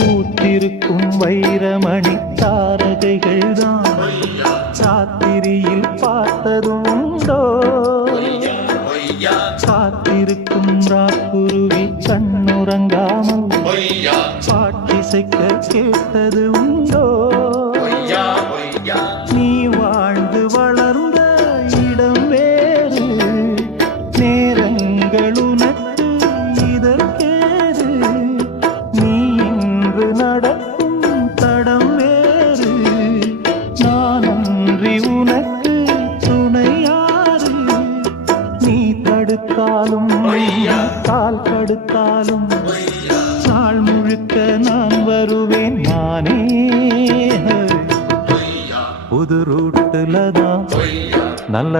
பூத்திருக்கும் வைரமணி தாரகைகள் தான் சாத்திரியில் பார்த்ததுண்டோ காத்திருக்கும் ராக்குருவி கண்ணுறங்காமல் பாட்டிசைக்க கேட்டது உண்டோ நீ வாழ்ந்து வளர்ந்த இடம் வேறு நேரங்கள் உனக்கு இதற்கேது நீ இன்று நடக்கும் தடம் வேறு நான் அன்றி உனக்கு துணையாறு நீ தடுத்தாலும் கால் தடுத்தாலும் நாள் முழுக்க நான் வருவேன் நானே புது ரூட்டுல தான் நல்ல